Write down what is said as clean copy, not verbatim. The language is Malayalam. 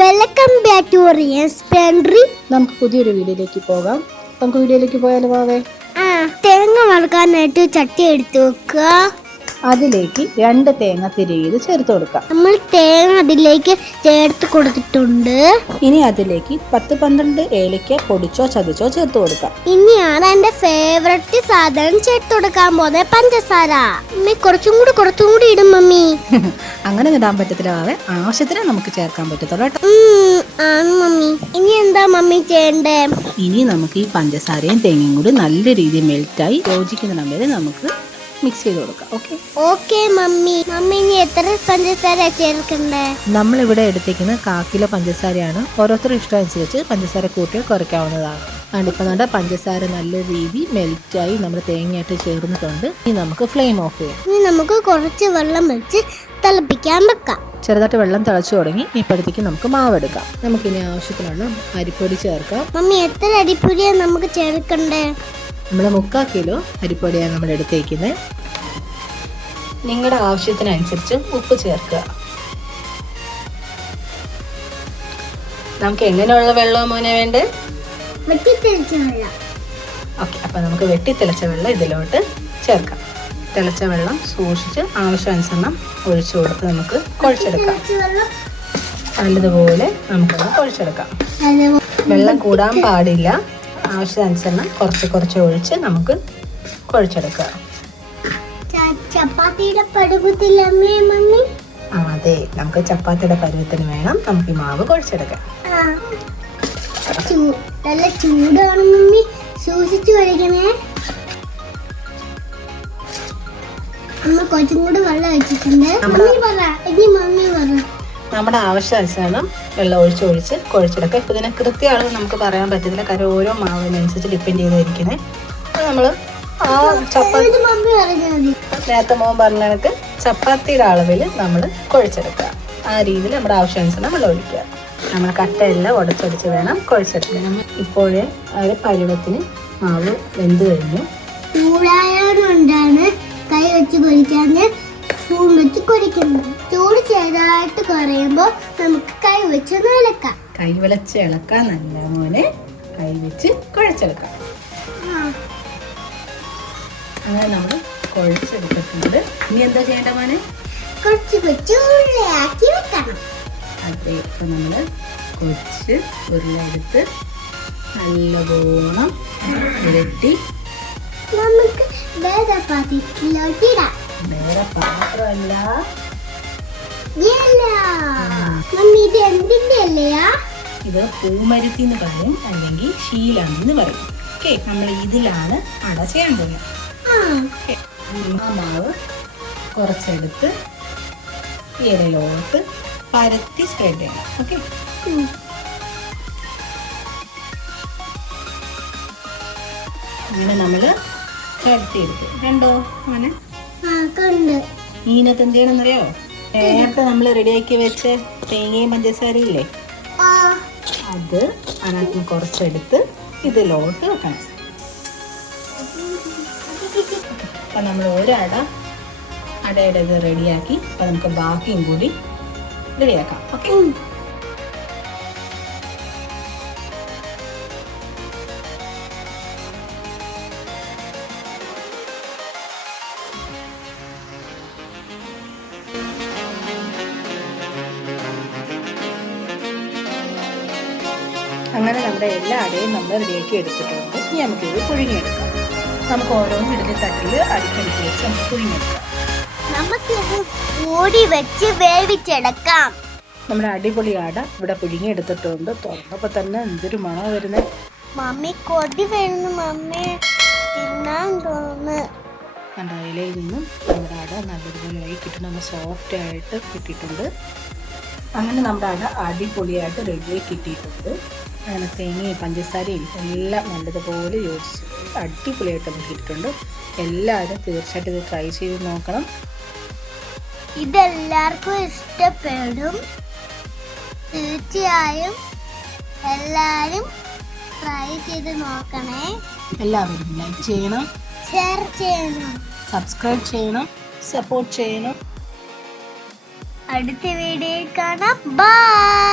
Welcome back to Riyan's pantry. നമുക്ക് പുതിയൊരു വീഡിയോയിലേക്ക് പോകാം. നമുക്ക് വീഡിയോയിലേക്ക് പോയാലോ വാവേ? തേങ്ങ വറുക്കാനായിട്ട് ചട്ടി എടുത്തു വെക്കുക. അതിലേക്ക് 2 തേങ്ങ തിരികെ ചേർത്ത് കൊടുക്കാം. നമ്മൾ തേങ്ങ അതിലേക്ക് ചേർത്ത് കൊടുത്തിട്ടുണ്ട്. ഇനി അതിലേക്ക് 10-12 ഏലക്ക പൊടിച്ചോ ചതച്ചോ ചേർത്ത് കൊടുക്കാം. ഇനിയാണ് എന്റെ ഫേവററ്റ് സാധനം ചേർത്ത് കൊടുക്കാൻ പോകുന്നത്, പഞ്ചസാര. മമ്മി കുറച്ചും കൂടി ഇടും മമ്മി. അങ്ങനെ ഇടാൻ പറ്റത്തില്ല വാവേ, ആവശ്യത്തിന് നമുക്ക് ചേർക്കാൻ പറ്റത്തുള്ളൂ കേട്ടോ. ആണ് മമ്മി. ഇനി എന്താ മമ്മി ചെയ്യണ്ടേ? ഇനി നമുക്ക് ഈ പഞ്ചസാരയും തേങ്ങയും കൂടി നല്ല രീതിയിൽ മെൽറ്റായി യോജിക്കുന്ന വരെ നമുക്ക് മിക്സ് ചെയ്ത് കൊടുക്കാം. Okay mummy. മമ്മി ഇനി എത്ര പഞ്ചസാര ചേർക്കണ്ടേ? നമ്മളിവിടെ എടുത്തേക്കുന്ന 1/4 കിലോ പഞ്ചസാരയാണ്. ഓരോരുത്തരും ഇഷ്ടം അനുസരിച്ച് പഞ്ചസാര കൂട്ടിയോ കുറയ്ക്കാവുന്നതാണ്. അതിപ്പോൾ നമ്മുടെ പഞ്ചസാര നല്ല രീതിയിൽ മെൽറ്റായി നമ്മുടെ തേങ്ങയായിട്ട് ചേർന്നിട്ടുണ്ട്. ഇനി നമുക്ക് ഫ്ലെയിം ഓഫ് ചെയ്യാം. ഇനി നമുക്ക് കുറച്ച് വെള്ളം വെച്ച് തിളപ്പിക്കാൻ വെക്കാം. ചെറുതായിട്ട് വെള്ളം തിളച്ചു തുടങ്ങി. ഇപ്പോഴത്തേക്ക് നമുക്ക് മാവ് എടുക്കാം. നമുക്കിനി ആവശ്യത്തിനുള്ള അരിപ്പൊടി ചേർക്കാം. മമ്മി എത്ര അരിപ്പൊടിയാണ് നമുക്ക് ചേർക്കണ്ടേ? നമ്മൾ 3/4 കിലോ അരിപ്പൊടിയാണ് നമ്മൾ എടുത്തേക്കുന്നത്. നിങ്ങളുടെ ആവശ്യത്തിനനുസരിച്ച് ഉപ്പ് ചേർക്കുക. നമുക്ക് എങ്ങനെയുള്ള വെള്ളം മോനെ വേണ്ടേ? വെട്ടിത്തിളച്ച വെള്ളം. ഓക്കെ, അപ്പം നമുക്ക് വെട്ടിത്തിളച്ച വെള്ളം ഇതിലോട്ട് ചേർക്കാം. തിളച്ച വെള്ളം സൂക്ഷിച്ച് ആവശ്യാനുസരണം ഒഴിച്ചു കൊടുത്ത് നമുക്ക് കുഴച്ചെടുക്കാം. നല്ലതുപോലെ നമുക്കൊന്ന് കുഴച്ചെടുക്കാം. വെള്ളം കൂടാൻ പാടില്ല. ആവശ്യാനുസരണം കുറച്ച് ഒഴിച്ച് നമുക്ക് കുഴച്ചെടുക്കാം. ചപ്പാത്തിയുടെ പരുവത്തിലല്ലേ മമ്മി? അതെ, നമുക്ക് ചപ്പാത്തിയുടെ പരുവത്തിന് വേണം നമുക്ക് ഈ മാവ് കുഴച്ചെടുക്കാം. നല്ല ചൂടാണ് മമ്മി, സൂക്ഷിച്ചു കഴിക്കണേ. അമ്മ കുറച്ചും കൂടി വെള്ളം ഒഴിച്ചിട്ടുണ്ട്. നമ്മുടെ ആവശ്യാനുസരണം വെള്ളം ഒഴിച്ച് കുഴച്ചെടുക്കുക. ഇപ്പം ഇതിനെ കൃത്യ അളവ് നമുക്ക് പറയാൻ പറ്റത്തില്ല, കാരണം ഓരോ മാവിനനുസരിച്ച് ഡിപ്പെൻഡ് ചെയ്തിരിക്കുന്നത്. അത് നമ്മൾ നേരത്തെ മോൻ പറഞ്ഞ കണക്ക് ചപ്പാത്തിയുടെ അളവിൽ നമ്മൾ കുഴച്ചെടുക്കുക. ആ രീതിയിൽ നമ്മുടെ ആവശ്യാനുസരണം വെള്ളം ഒഴിക്കുക. നമ്മൾ കട്ടയെല്ലാം ഉടച്ചൊടിച്ച് വേണം കുഴച്ചെടുക്കാൻ. നമ്മൾ ഇപ്പോഴേ ഒരു പരുവത്തിന് മാവ് വെന്ത് കഴിഞ്ഞു. ചൂടായതുകൊണ്ടാണ് കൈ വെച്ച് പൊരിക്കാന് സ്പൂൺ വെച്ച് കുഴിക്കുന്നത്. ചൂട് ചെറുതായിട്ട് കുറയുമ്പോൾ നമുക്ക് കൈ വെച്ച് ഇളക്കാം. കൈ വിളച്ച് ഇളക്കാൻ നല്ല മോനെ കൈ വെച്ച് കുഴച്ചെടുക്കാം. അങ്ങനെ നമ്മൾ കുഴച്ചെടുത്തിട്ടുണ്ട്. ഇനി എന്താ ചെയ്യേണ്ട മോനെ? കുറച്ച് ഉരുളയാക്കി വെക്കണം. അതെ, ഇപ്പം നമ്മൾ കുറച്ച് ഉരുളെടുത്ത് നല്ലവണ്ണം ഉരുട്ടി നമുക്ക് വേറെ പാത്രത്തിലോട്ടിടാം. വേറെ പാത്രമല്ല, ഇത് എന്തിന്റെ അല്ലയാ? ഇത് പൂമരുത്തി എന്ന് പറയും, അല്ലെങ്കിൽ ശീലാന്തി എന്ന് പറയും. ഓക്കെ, നമ്മൾ ഇതിലാണ് അട ചെയ്യാൻ പോകുന്നത്. ആ മാവ് കുറച്ചെടുത്ത് ഇലയിലോട്ട് പരത്തി സ്പ്രെഡ് ചെയ്യണം. ഓക്കെ, ഇങ്ങനെ നമ്മൾ പരത്തിയെടുക്കും. കണ്ടോ മോനെ? ഇതിനകത്ത് എന്ത് ചെയ്യണമെന്നറിയോ? നേരത്തെ നമ്മൾ റെഡിയാക്കി വെച്ച തേങ്ങയും പഞ്ചസാരയും ഇല്ലേ, അത് അതിനകത്ത് കുറച്ചെടുത്ത് ഇതിലോട്ട് വെക്കണം. അപ്പം നമ്മൾ അടയുടെ ഇത് റെഡിയാക്കി. അപ്പം നമുക്ക് ബാക്കിയും കൂടി റെഡിയാക്കാം. ഓക്കെ, അങ്ങനെ നമ്മുടെ എല്ലാ അടയും നമ്മൾ റെഡിയാക്കി എടുത്തിട്ടുണ്ട്. ഇനി നമുക്കിത് പുഴുങ്ങിയെടുക്കാം. നമുക്ക് ഓരോന്നും ഇടലി തട്ടിൽ അടിക്കടിക്ക് വെച്ച് നമുക്ക് പുഴുങ്ങിയെടുക്കാം. നമുക്കിത് മൂടി വെച്ച് വേവിച്ചെടുക്കാം. നമ്മുടെ അടിപൊളി അട ഇവിടെ പുഴുങ്ങിയെടുത്തിട്ടുണ്ട്. തുറന്നപ്പോൾ തന്നെ എന്തൊരു മണം വരുന്നത്. മമ്മി കൊതി വരുന്നു. മമ്മി തിന്നാൻ തോന്നുന്നു. നമ്മുടെ ഇലയിൽ നിന്നും നമ്മുടെ അട നല്ലതുപോലെ ആയി കിട്ടും. നമ്മൾ സോഫ്റ്റ് ആയിട്ട് കിട്ടിയിട്ടുണ്ട്. അങ്ങനെ നമ്മുടെ അട അടിപൊളിയായിട്ട് റെഡിയായി കിട്ടിയിട്ടുണ്ട്. അങ്ങനെ തേങ്ങയും പഞ്ചസാരയും എല്ലാം നല്ലതുപോലെ യോജിച്ച് അടിപൊളിയായിട്ട് നമുക്ക് കിട്ടിയിട്ടുണ്ട്. എല്ലാവരും തീർച്ചയായിട്ടും ഇത് ട്രൈ ചെയ്ത് നോക്കണം. ഇതെല്ലാവർക്കും ഇഷ്ടപ്പെടും. തീർച്ചയായും എല്ലാവരും ട്രൈ ചെയ്ത് നോക്കണേ. എല്ലാവരും ലൈക്ക് ചെയ്യണം, ഷെയർ ചെയ്യണം, സബ്സ്ക്രൈബ് ചെയ്യണം, സപ്പോർട്ട് ചെയ്യണം. അടുത്ത വീഡിയോയിൽ കാണാം. ബൈ.